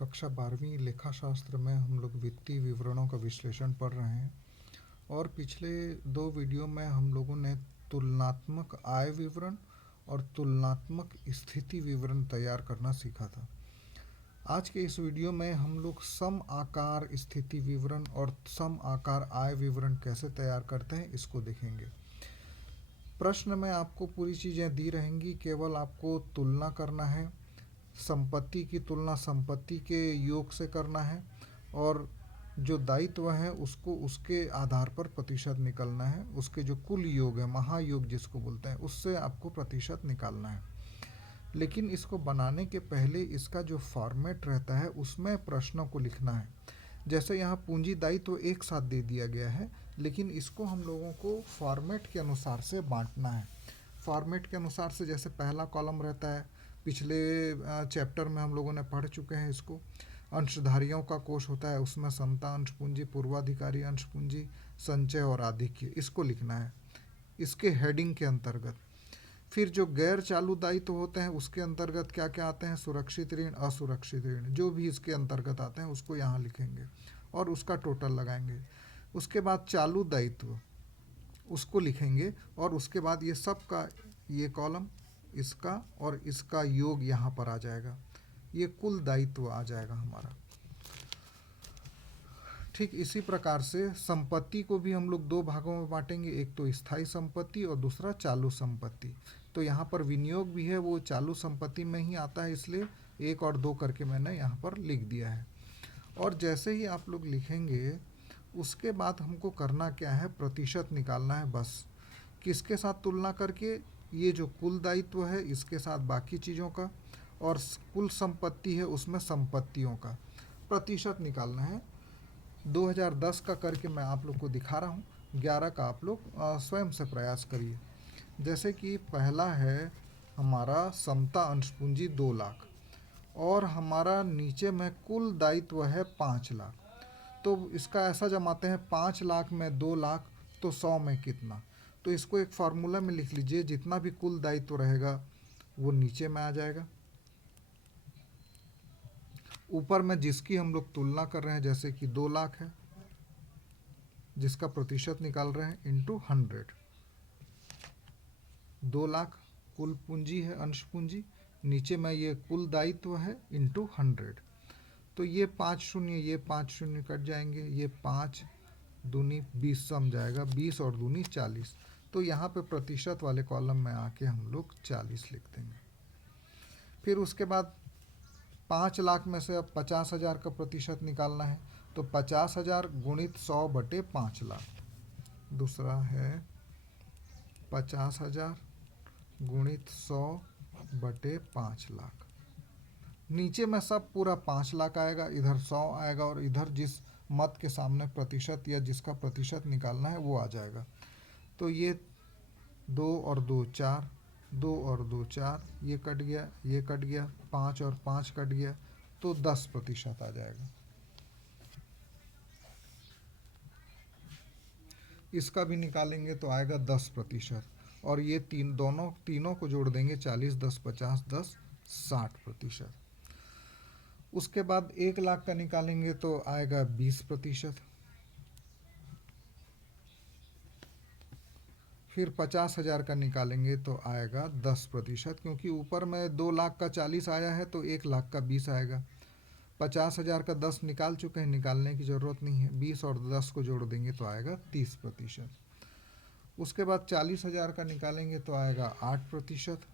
कक्षा 12वीं लेखा शास्त्र में हम लोग वित्तीय विवरणों का विश्लेषण पढ़ रहे हैं और पिछले दो वीडियो में हम लोगों ने तुलनात्मक आय विवरण और तुलनात्मक स्थिति विवरण तैयार करना सीखा था। आज के इस वीडियो में हम लोग सम आकार स्थिति विवरण और सम आकार आय विवरण कैसे तैयार करते हैं इसको देखेंगे। प्रश्न में आपको पूरी चीज़ें दी रहेंगी, केवल आपको तुलना करना है। संपत्ति की तुलना संपत्ति के योग से करना है और जो दायित्व है उसको उसके आधार पर प्रतिशत निकालना है। उसके जो कुल योग है, महायोग जिसको बोलते हैं, उससे आपको प्रतिशत निकालना है। लेकिन इसको बनाने के पहले इसका जो फॉर्मेट रहता है उसमें प्रश्नों को लिखना है। जैसे यहाँ पूंजी दायित्व एक साथ दे दिया गया है, लेकिन इसको हम लोगों को फॉर्मेट के अनुसार से बांटना है। फॉर्मेट के अनुसार से जैसे पहला कॉलम रहता है, पिछले चैप्टर में हम लोगों ने पढ़ चुके हैं इसको। अंशधारियों का कोष होता है, उसमें समता अंश पूंजी, पूर्वाधिकारी अंश पूंजी, संचय और आधिक्य, इसको लिखना है इसके हेडिंग के अंतर्गत। फिर जो गैर चालू दायित्व होते हैं उसके अंतर्गत क्या क्या आते हैं, सुरक्षित ऋण, असुरक्षित ऋण, जो भी इसके अंतर्गत आते हैं उसको यहाँ लिखेंगे और उसका टोटल लगाएंगे। उसके बाद चालू दायित्व उसको लिखेंगे और उसके बाद ये सब का ये कॉलम, इसका और इसका योग यहाँ पर आ जाएगा। ये कुल दायित्व आ जाएगा हमारा। ठीक इसी प्रकार से संपत्ति को भी हम लोग दो भागों में बांटेंगे, एक तो स्थायी संपत्ति और दूसरा चालू संपत्ति। तो यहाँ पर विनियोग भी है, वो चालू संपत्ति में ही आता है, इसलिए 1 और 2 करके मैंने यहाँ पर लिख दिया है। और जैसे ही आप लोग लिखेंगे उसके बाद हमको करना क्या है, प्रतिशत निकालना है बस। किसके साथ तुलना करके, ये जो कुल दायित्व है इसके साथ बाकी चीज़ों का, और कुल संपत्ति है उसमें संपत्तियों का प्रतिशत निकालना है। 2010 का करके मैं आप लोग को दिखा रहा हूँ, 11 का आप लोग स्वयं से प्रयास करिए। जैसे कि पहला है हमारा समता अंश पूंजी 2 लाख और हमारा नीचे में कुल दायित्व है 5 लाख। तो इसका ऐसा जमाते हैं, 5 लाख में 2 लाख तो 100 में कितना। तो इसको एक फार्मूला में लिख लीजिए, जितना भी कुल दायित्व रहेगा वो नीचे में आ जाएगा। ऊपर में जिसकी हम लोग तुलना कर रहे हैं, जैसे कि 2 लाख है जिसका प्रतिशत निकाल रहे हैं, इंटू 100। 2 लाख कुल पूंजी है, अंश पूंजी, नीचे में ये कुल दायित्व है, इंटू 100। तो ये 5 शून्य, ये 5 शून्य कट जाएंगे, ये 5 दूनी 20 सम जाएगा, 20 और दूनी 40। तो यहाँ पे प्रतिशत वाले कॉलम में आके हम लोग 40 लिख देंगे। फिर उसके बाद 5 लाख में से अब 50,000 का प्रतिशत निकालना है, तो 50,000 गुणित 100 बटे 5 लाख। दूसरा है 50,000 गुणित 100 बटे 5 लाख। नीचे में सब पूरा 5 लाख आएगा, इधर 100 आएगा और इधर जिस मत के सामने प्रतिशत या जिसका प्रतिशत निकालना है वो आ जाएगा। तो ये 2 और 2 4, 2 और 2 4, ये कट गया, ये कट गया, 5 और 5 कट गया, तो 10% आ जाएगा। इसका भी निकालेंगे तो आएगा 10%। और ये तीनों को जोड़ देंगे, 40, 10, 50, 10, 60%। उसके बाद 1 लाख का निकालेंगे तो आएगा 20%। फिर 50,000 का निकालेंगे तो आएगा 10%, क्योंकि ऊपर में 2 लाख का 40 आया है तो 1 लाख का 20 आएगा। 50,000 का 10 निकाल चुके हैं, निकालने की ज़रूरत नहीं है। 20 और 10 को जोड़ देंगे तो आएगा 30%। उसके बाद 40,000 का निकालेंगे तो आएगा 8%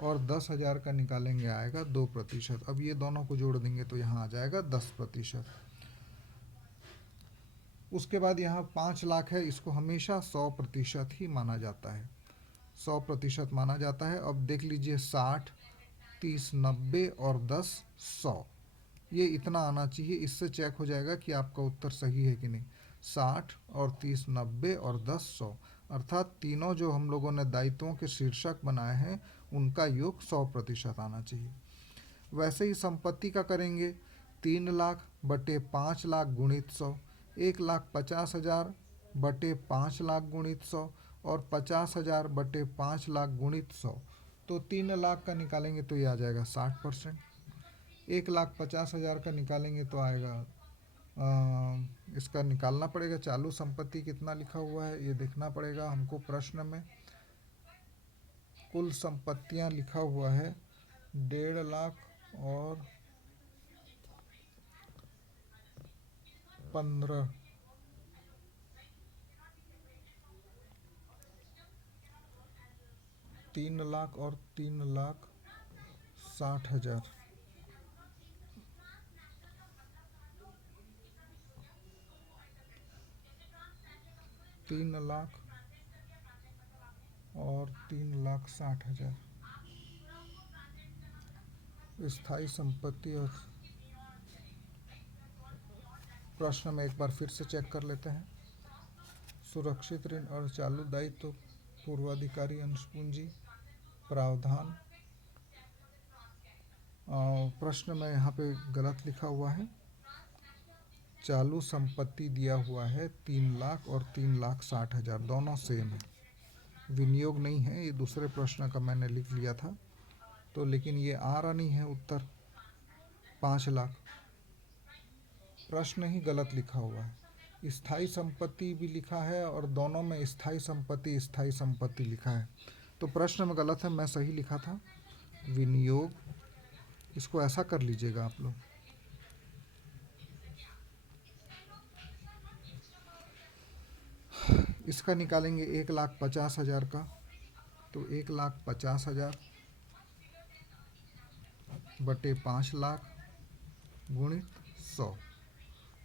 और 10,000 का निकालेंगे आएगा 2%। अब ये दोनों को जोड़ देंगे तो यहाँ आ जाएगा 10%। उसके बाद यहाँ 5 लाख है, इसको हमेशा 100% ही माना जाता है, 100% माना जाता है। अब देख लीजिए 60, 30, 90 और 10, 100, ये इतना आना चाहिए। इससे चेक हो जाएगा कि आपका उत्तर सही है कि नहीं। 60 और 30, 90 और 10, 100, अर्थात तीनों जो हम लोगों ने दायित्वों के शीर्षक बनाए हैं उनका योग 100% आना चाहिए। वैसे ही संपत्ति का करेंगे, 3 लाख बटे 5 लाख गुणित 100, 1,50,000 बटे 5 लाख गुणित 100 और 50,000 बटे 5 लाख गुणित 100। तो 3 लाख का निकालेंगे तो ये आ जाएगा 60%। 1,50,000 का निकालेंगे तो आएगा, इसका निकालना पड़ेगा। चालू संपत्ति कितना लिखा हुआ है ये देखना पड़ेगा हमको। प्रश्न में कुल संपत्तियां लिखा हुआ है 1,50,000 और 15, 3,00,000 और 3,60,000। 3,00,000 और 3,60,000 स्थायी संपत्ति। और प्रश्न में एक बार फिर से चेक कर लेते हैं। सुरक्षित ऋण और चालू दायित्व, पूर्वाधिकारी अंशपूंजी, प्रावधान। प्रश्न में यहाँ पे गलत लिखा हुआ है। चालू संपत्ति दिया हुआ है 3,00,000 और 3,60,000, दोनों सेम है। विनियोग नहीं है, ये दूसरे प्रश्न का मैंने लिख लिया था तो, लेकिन ये आ रहा नहीं है उत्तर 5,00,000। प्रश्न ही गलत लिखा हुआ है। स्थायी संपत्ति भी लिखा है और दोनों में स्थायी संपत्ति लिखा है, तो प्रश्न में गलत है, मैं सही लिखा था विनियोग। इसको ऐसा कर लीजिएगा आप लोग। इसका निकालेंगे 1,50,000 का, तो 1,50,000 बटे 5,00,000 गुणित 100।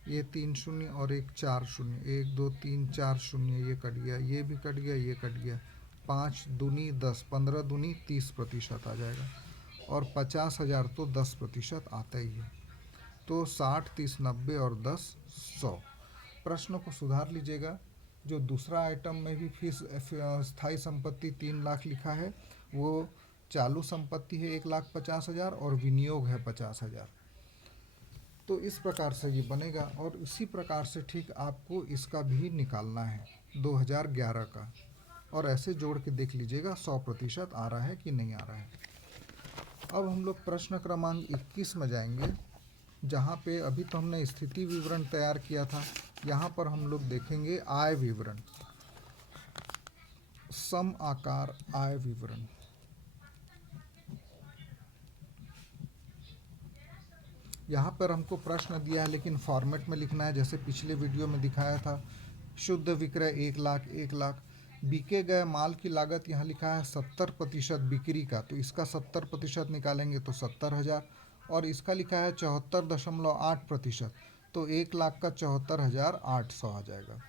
ये 3 शून्य और एक 4 शून्य, 1 2 3 4 शून्य, ये कट गया, ये भी कट गया, ये कट गया। 5 दूनी 10, 15 दूनी 30% आ जाएगा। और 50,000 तो 10% आता ही है। तो 60, 30, 90 और 10, 100। प्रश्न को सुधार लीजिएगा। जो दूसरा आइटम में भी फीस स्थायी संपत्ति 3,00,000 लिखा है, वो चालू संपत्ति है 1,50,000 और विनियोग है 50,000। तो इस प्रकार से ये बनेगा। और इसी प्रकार से ठीक आपको इसका भी निकालना है 2011 का, और ऐसे जोड़ के देख लीजिएगा 100% आ रहा है कि नहीं आ रहा है। अब हम लोग प्रश्न क्रमांक 21 में जाएंगे, जहाँ पे अभी तो हमने स्थिति विवरण तैयार किया था। यहाँ पर हम लोग देखेंगे आय विवरण, सम आकार आय विवरण। यहाँ पर हमको प्रश्न दिया है, लेकिन फॉर्मेट में लिखना है, जैसे पिछले वीडियो में दिखाया था। शुद्ध विक्रय 1,00,000, 1,00,000। बिके गए माल की लागत यहाँ लिखा है 70% बिक्री का, तो इसका 70% निकालेंगे तो 70,000। और इसका लिखा है 74.8%, तो 1,00,000 का 74,800 आ जाएगा।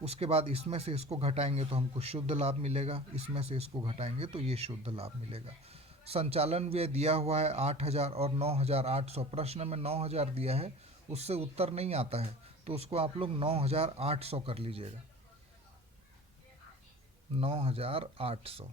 उसके बाद इसमें से इसको घटाएंगे तो हमको शुद्ध लाभ मिलेगा, इसमें से इसको घटाएंगे तो ये शुद्ध लाभ मिलेगा। संचालन व्यय दिया हुआ है 8,000 और 9,800। प्रश्न में 9,000 दिया है, उससे उत्तर नहीं आता है, तो उसको आप लोग 9,800 कर लीजिएगा, 9,800।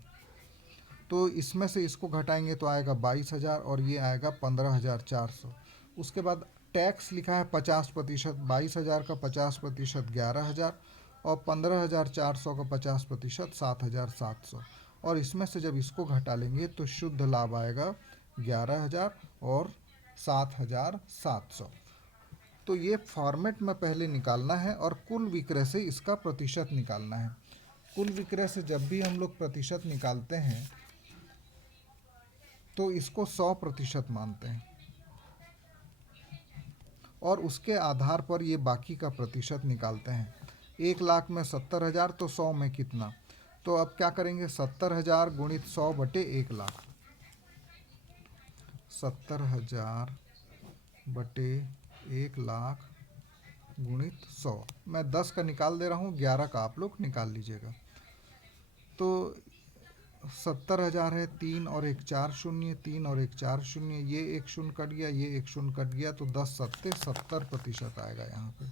तो इसमें से इसको घटाएंगे तो आएगा 22,000 और ये आएगा 15,400। उसके बाद टैक्स लिखा है 50%, 22,000 का 50% 11,000 और 15,400 का 50% 7,700। और इसमें से जब इसको घटा लेंगे तो शुद्ध लाभ आएगा 11,000 और 7,700। तो ये फॉर्मेट में पहले निकालना है और कुल विक्रय से इसका प्रतिशत निकालना है। कुल विक्रय से जब भी हम लोग प्रतिशत निकालते हैं तो इसको 100% मानते हैं, और उसके आधार पर ये बाकी का प्रतिशत निकालते हैं। 1,00,000 में 70,000, तो 100 में कितना। तो अब क्या करेंगे, 70,000 गुणित 100 बटे 1,00,000। 70,000 बटे 1,00,000 गुणित 100। मैं 10 का निकाल दे रहा हूँ, 11 का आप लोग निकाल लीजिएगा। तो 70,000 है, 3 और एक 4 शून्य, 3 और एक 4 शून्य, ये एक शून्य कट गया, ये एक शून्य कट गया, तो 10 सत्ते 70% आएगा यहाँ पे।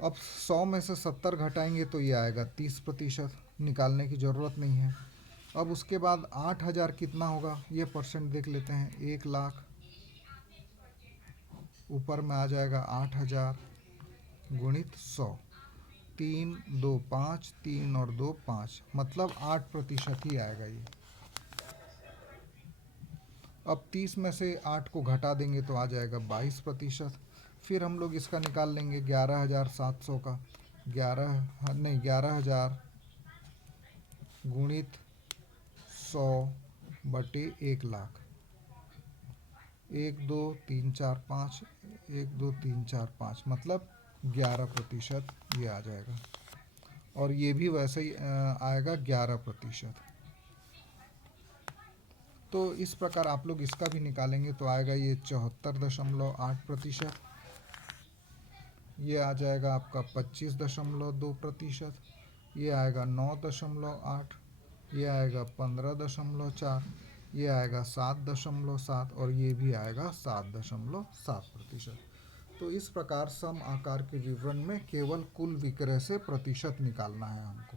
अब 100 में से 70 घटाएंगे तो ये आएगा 30%, निकालने की ज़रूरत नहीं है। अब उसके बाद 8,000 कितना होगा, ये परसेंट देख लेते हैं। 1,00,000 ऊपर में आ जाएगा 8,000 गुणित 100। 3 2 5, 3 और 2 5, मतलब 8% ही आएगा ये। अब 30 में से 8 को घटा देंगे तो आ जाएगा 22%। फिर हम लोग इसका निकाल लेंगे 11,700 का। 11,000 गुणित 100 बटे 1,00,000। 1 2 3 4 5, 1 2 3 4 5 मतलब 11% ये आ जाएगा। और ये भी वैसे ही आएगा 11%। तो इस प्रकार आप लोग इसका भी निकालेंगे तो आएगा ये 74.8%। ये आ जाएगा आपका 25.2%। ये आएगा 9.8। ये आएगा 15.4। ये आएगा 7.7 और ये भी आएगा 7.7%। तो इस प्रकार सम आकार के विवरण में केवल कुल विक्रय से प्रतिशत निकालना है हमको।